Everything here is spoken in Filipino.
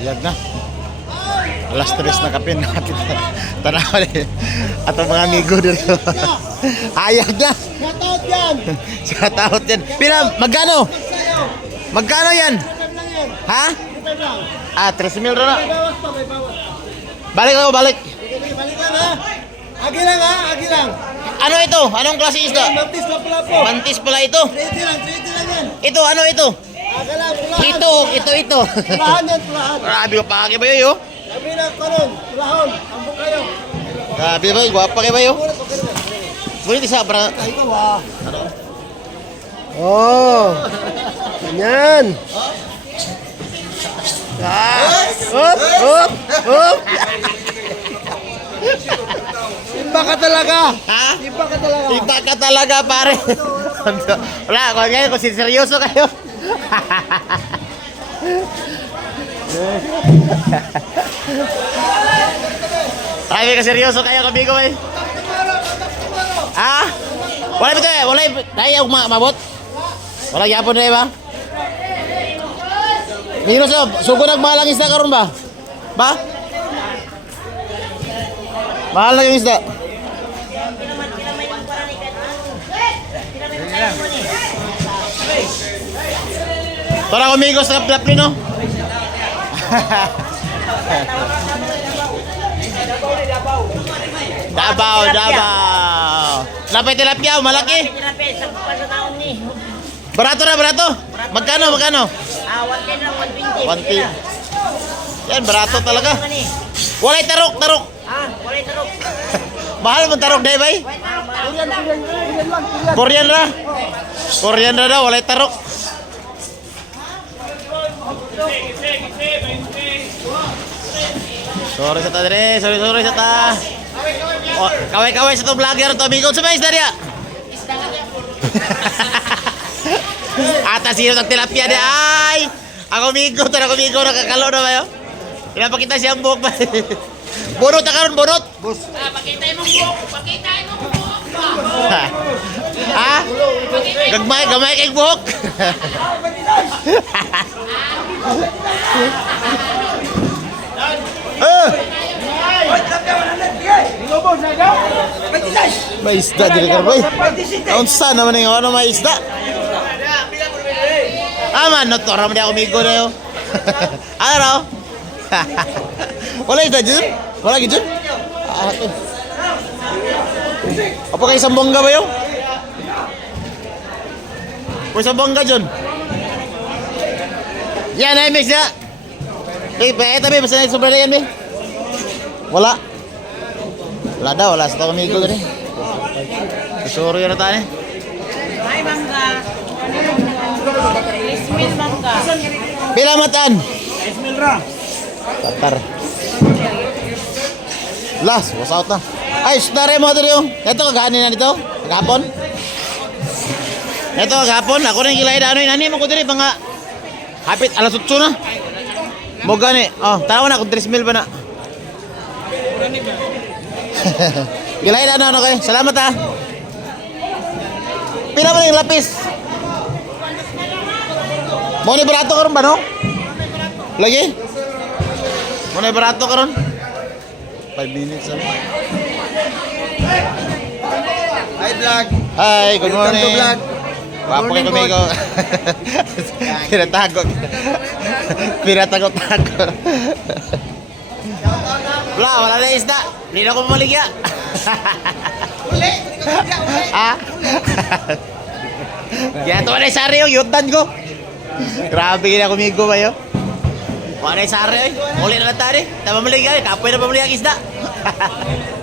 Ayag na. Alas tres na kapin natin. Tanaw ni. At ang mga amigo dito. Ayag na. Shoutout yan! Shout out yan. Pila, magkano? Magkano yan? Ha? Ah, 13 mil na. Balik ako, balik. Balikan ha. Agi lang ha, agi lang. Ano ito? Anong klase isda? Mantis na pula po. Mantis pala ito. 30 lang, 30 lang yan. Ito, ano ito? Ito, ito, ito. Pulahan yan, pulahan. Grabe ko pake ba yun? Sabi na, karon, pulahon. Ambok kayo. Grabe ba yun? Gwapa kayo ba yun? Ngunit isa, para... Ay, ikaw ha. Ano? Oh. Yan. Ah. Hop, hop, hop. Iba ka talaga. Ha? Iba ka talaga. Iba ka talaga, pare. Wala, kung ngayon, kung seryoso kayo. Ay, ka seryoso kayo, kabigo eh. Ha? Wala ito eh, wala kaya ma mabot. Wala gyapon na eh ba? Mino sa sugo nagmalang isda karon ba? Ba? Mahal na yung isda. Para kumigos sa plapli, no? Dabaw, Dabaw. Lapay tilapia, malaki. Barato na, barato. Magkano, magkano? Ah, 110 lang, 120. 110. Yan, barato talaga. Walay tarok, tarok. Ah, walay tarok. Mahal mo tarok, day bay? Korean ra. Korean ra daw, walay tarok. Sorry sa ta dire, sorry sorry sa ta. Oh, kaway-kaway sa to vlogger to amigo sa mais darya. Ata sino sa tilapia di ay. Ako amigo, tara amigo nakakalo na ba yo? Pinapakita siyang buhok ba? Bunot na karon, bunot. Ah, pakita mo buhok, pakita mo buhok. ha? Gagmay, gamay kay buhok. Ah! May isda dili karboy. Unsa naman yung ano may isda? Ah man, no to ram di ako migo na yo. Ano? Wala isda dyan? Wala gid ito. Apa kayo isang bongga ba yun? O isang bongga dyan? Yan ay mix ya. Eh, pa eh tabi basta na sobra yan be. Wala. Wala daw, wala sa tao amigo rin. Sorry na tayo. Ay, mangga. Ismail mangga. Pila matan? Tatar. Last, was out na. Ay, stare mo dito yung. Ito kaganin na dito. Kagapon. Ito kagapon. Ako na yung kilay na ano yun. Ano yung mga dito mga hapit alas 8 na. Mo gani. Oh, tanaw na kung 3 mil ba na. kilay na ano ano kayo. Salamat ha. Pila ba yung lapis? Mo ni barato karon ba no? Lagi? Mo ni barato karon? 5 minutes ano? Hi, vlog. Hi, good Welcome morning. to vlog. Kayo morning, kumigo. Pinatago. Pinatago-tago. Wala, wala na isda. Hindi na ko maligya. Uli. Ha? Kaya ito na sari yung yutan ko. Grabe kina kumigo ba yun? Wala na sari eh. Uli na lang tari. Tama maligya. Kapoy na pamuli ang isda.